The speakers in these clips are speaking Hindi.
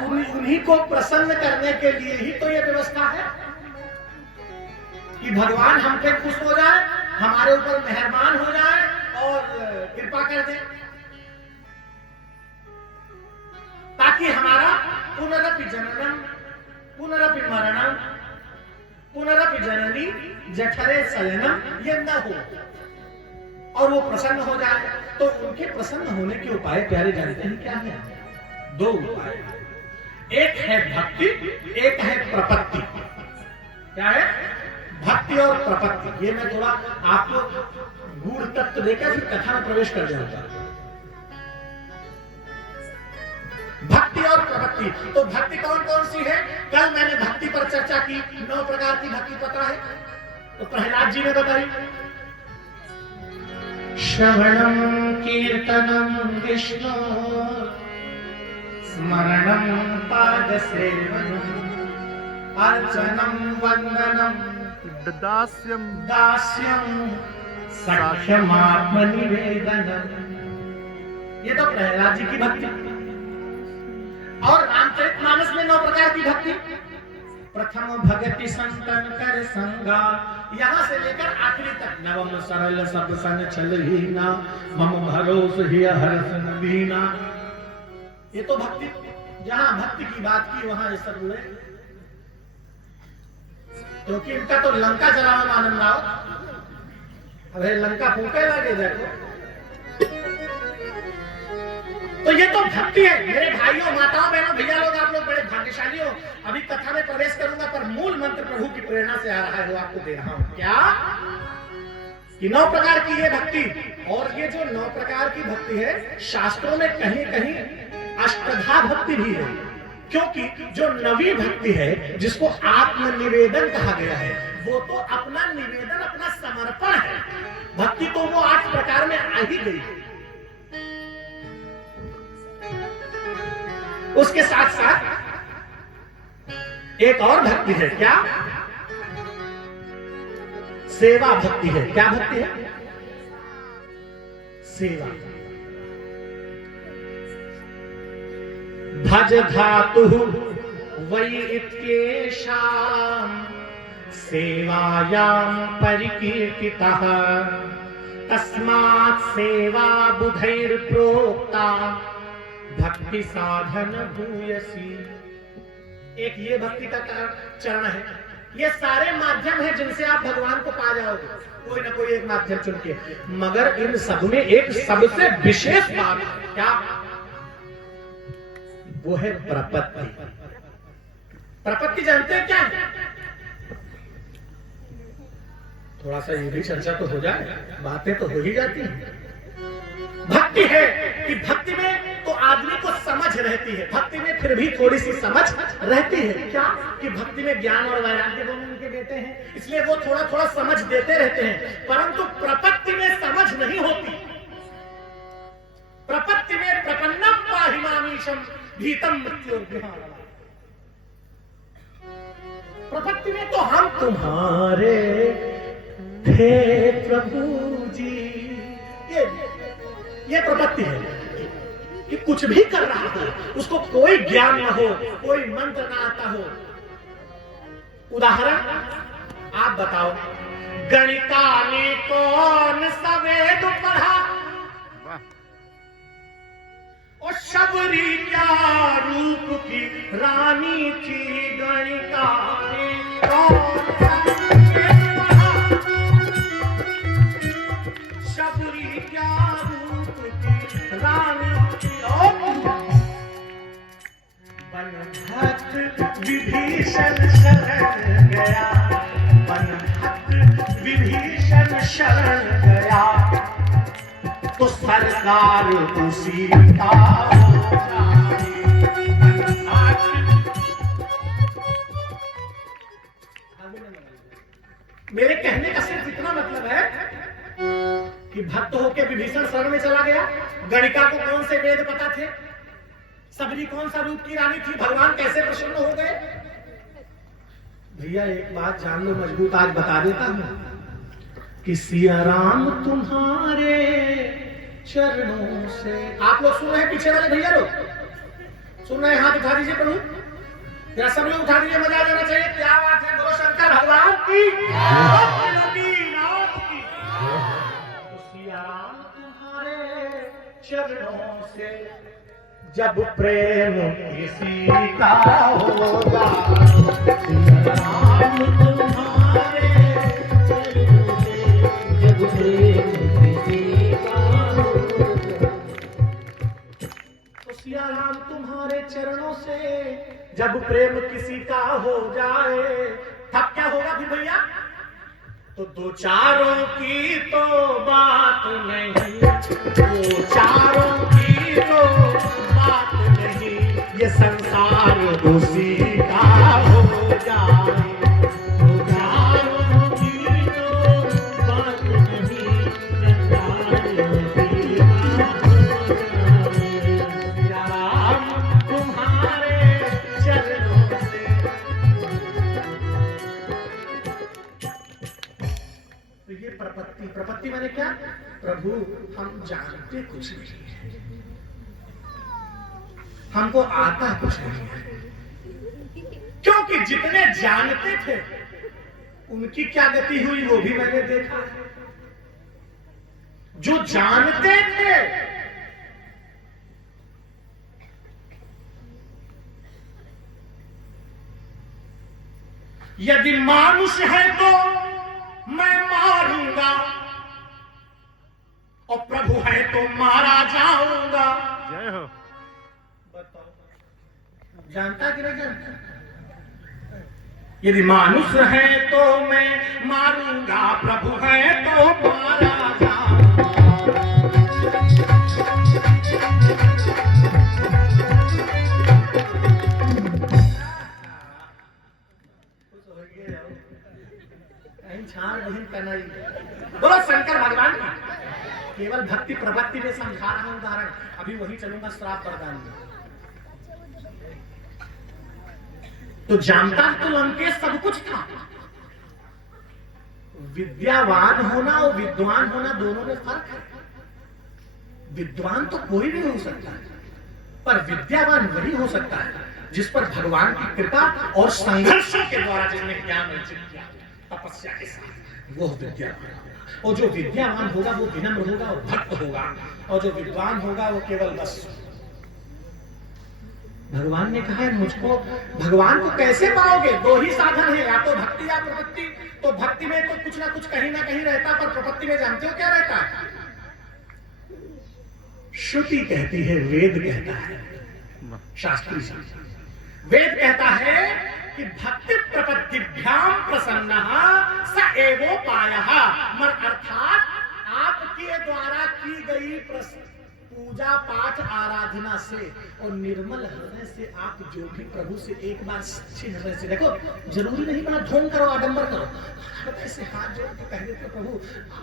उन्हीं को प्रसन्न करने के लिए ही तो ये व्यवस्था है कि भगवान हम पे खुश हो जाए, हमारे ऊपर मेहरबान हो जाए और कृपा कर दे, ताकि हमारा पुनरपि जननम पुनरपि मरणम पुनरपि जननी जठरे शयनम ये न हो और वो प्रसन्न हो जाए। तो उनके प्रसन्न होने के उपाय प्यारे जानते हैं क्या है? दो उपाय, एक है भक्ति, एक है प्रपत्ति। क्या है? भक्ति और प्रपत्ति। ये मैं थोड़ा आपको गूढ़ तत्व देकर फिर कथा में प्रवेश कर जाऊंगा। भक्ति और प्रपत्ति। तो भक्ति कौन कौन सी है? कल मैंने भक्ति पर चर्चा की, 9 प्रकार की भक्ति पता है, तो प्रहलाद जी ने बताई। श्रवणम कीर्तनम विष्णु स्मरणम पाद सेवनम अर्चनम वंदनम दास्यम दास्यम सख्यमात्मनिवेदनम। ये तो प्रहलाद जी की भक्ति। और रामचरितमानस में 9 प्रकार की भक्ति। प्रथम भगति संतन कर संगा, यहां से लेकर आखिरी तक। नवम सरल सब सन छल ही ना, मम भरोस ही हर्ष नबीना। ये तो भक्ति। जहां भक्ति की बात की वहां ये सब हुए, क्योंकि इनका तो लंका जलाओ आनंद लाओ। अरे लंका फूके लगे देखो। तो ये तो भक्ति है। मेरे भाइयों, माताओं, बहनों, भैया लोग, आप लोग बड़े भाग्यशाली हो। अभी कथा में प्रवेश करूंगा, पर मूल मंत्र प्रभु की प्रेरणा से आ रहा है, वो आपको दे रहा हूं। क्या? कि 9 प्रकार की ये भक्ति। और ये जो 9 प्रकार की भक्ति है, शास्त्रों में कहीं कहीं अष्टधा भक्ति भी है। क्योंकि जो नवी भक्ति है, जिसको आत्मनिवेदन कहा गया है, वो तो अपना निवेदन, अपना समर्पण है। भक्ति तो वो 8 प्रकार में आ ही गई है। उसके साथ साथ एक और भक्ति है। क्या? सेवा भक्ति है। क्या भक्ति है? सेवा। भज धातु वै इत्येषाम् सेवायां परिकीर्तितः, तस्मात् सेवा बुधैर्प्रोक्ता भक्ति साधन भूयसी। एक ये भक्ति का चरण है। ये सारे माध्यम है जिनसे आप भगवान को पा जाओगे, कोई ना कोई एक माध्यम चुन के। मगर इन सब में एक सबसे विशेष बात है। क्या? वो है प्रपत्ति। प्रपत्ति जानते हैं क्या? थोड़ा सा ये भी चर्चा तो हो जाए, बातें तो हो ही जाती हैं। भक्ति है कि भक्ति में तो आदमी को समझ रहती है, भक्ति में फिर भी थोड़ी सी समझ रहती है। क्या? कि भक्ति में ज्ञान और वैराग्य दोनों उनके बेटे हैं, इसलिए वो थोड़ा थोड़ा समझ देते रहते हैं। परंतु प्रपत्ति में समझ नहीं होती। प्रपत्ति में प्रपन्नम पाहि मामीशम भीतम मृत्योर्विहारः। प्रपत्ति में तो हम तुम्हारे थे प्रभु जी। ये प्रपत्ति है कि कुछ भी कर रहा हो, उसको कोई ज्ञान ना हो, कोई मंत्र ना आता हो। उदाहरण आप बताओ, गणिका ने कौन सा वेद पढ़ा? और शबरी क्या रूप की रानी थी। गणिका ने कौन सा वेद पढ़ा? शबरी क्या रूप की रानी थी। बनभक्त विभीषण शरण गया, बनभक्त विभीषण शरण गया, तो सरकार उसी का हो जाए। मेरे कहने का सिर्फ इतना मतलब है कि भक्त होके विभीषण शरण में चला गया। गणिका को कौन से वेद पता थे? सबरी कौन सा रूप की रानी थी? भगवान कैसे प्रसन्न हो गए? भैया एक बात जान लो, मजबूत आज बता देता हूं कि सिया राम तुम्हारे चरणों से। आप लोग सुन रहे हैं? पीछे वाले भैया लोग सुन रहे हैं? हाथ उठा दीजिए प्रभु, क्या सब लोग उठा दीजिए, मजा आ जाना चाहिए। क्या बात है, बोलो शंकर भगवान की, नाथ की। तो सिया राम तुम्हारे चरणों से जब प्रेम किसी का होगा, सिया राम तुम्हारे चरणों से जब प्रेम किसी का होगा, तो सिया राम तुम्हारे चरणों से जब प्रेम किसी का हो जाए, तब क्या होगा फिर भैया? तो दो चारों की तो बात नहीं, दो चारों की तो बात नहीं, ये संसार उसी का हो जाए, दो चारों की तो बात नहीं, संसार उसी का हो जाए, सिया राम तुम्हारे चरणों से। तो ये प्रपत्ति, प्रपत्ति माने क्या? प्रभु हम जानते कुछ नहीं है, हमको आता कुछ नहीं है, क्योंकि जितने जानते थे उनकी क्या गति हुई वो भी मैंने देखा। जो जानते थे यदि मानुष है तो मैं मारूंगा, और प्रभु है तो मारा जाऊंगा। जय हो। बताओ जानता कि नहीं जानता? यदि मानुष है तो मैं मारूंगा, प्रभु है तो मारा जाऊंगा। बोलो शंकर भगवान की। केवल भक्ति प्रपत्ति में समझा रहा हूं उदाहरण, अभी वही चलूंगा श्राप वरदान में। तो जानता तो लंकेश सब कुछ था। विद्यावान होना और विद्वान होना दोनों में फर्क है। विद्वान तो कोई भी हो सकता है, पर विद्यावान वही हो सकता है जिस पर भगवान की कृपा और संघर्षों के द्वारा जिसने ज्ञान अर्जित किया, तपस्या के साथ, वो विद्यावान होगा। और जो विद्यावान होगा वो विनम्र होगा और भक्त होगा, और जो विद्वान होगा वो केवल बस। भगवान ने कहा है मुझको, भगवान को कैसे पाओगे? दो ही साधन है, या तो भक्ति या प्रपत्ति। तो भक्ति में तो कुछ ना कुछ कहीं ना कहीं रहता, पर प्रपत्ति में जानते हो क्या रहता है? श्रुति कहती है, वेद कहता है, शास्त्री वेद कहता है कि भक्ति प्रपत्तिभ्याम प्रसन्नः स एवोपायः, अर्थात आपके द्वारा की गई पूजा पाठ आराधना से और निर्मल हृदय से आप जो भी प्रभु से एक बार सच्चे हृदय से, देखो जरूरी नहीं बना ढोंग करो आडंबर करो, हृदय से हाथ जोड़ के कह देते प्रभु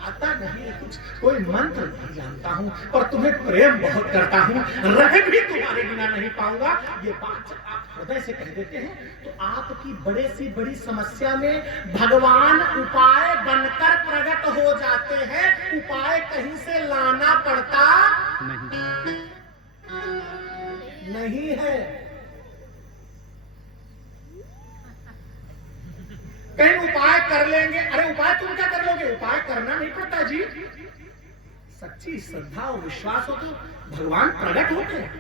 आता नहीं है कुछ, कोई मंत्र नहीं जानता हूँ, पर तुम्हें प्रेम बहुत करता हूँ, रह भी तुम्हारे बिना नहीं पाऊंगा। ये बात जब आप हृदय से कह देते हैं तो आपकी बड़े से बड़ी समस्या में भगवान उपाय बनकर प्रकट हो जाते हैं। उपाय कहीं से लाना पड़ता नहीं है। कहीं उपाय कर लेंगे, अरे उपाय तुम क्या कर लोगे? उपाय करना नहीं पड़ता जी। सच्ची श्रद्धा और विश्वास हो तो भगवान प्रकट होते हैं,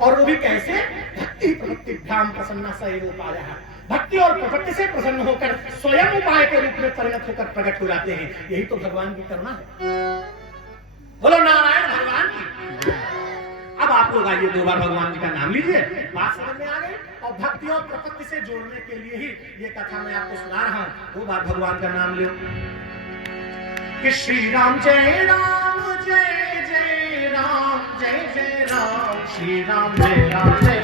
और वो भी कैसे? भक्ति प्रपत्तिभ्याम प्रसन्ना स एव उपायः, भक्ति और प्रपत्ति से प्रसन्न होकर स्वयं उपाय के रूप में परिणत होकर प्रकट हो जाते हैं। यही तो भगवान की करना है। बोलो नारायण भगवान की। अब आप लोग आइए, दो बार भगवान जी का नाम लीजिए, बात समझ में आ गई। और भक्ति और प्रपत्ति से जोड़ने के लिए ही ये कथा मैं आपको सुना रहा हूं। दो बार भगवान का नाम लो कि श्री राम जय राम, जय जय राम, जय जय राम, श्री राम जय राम।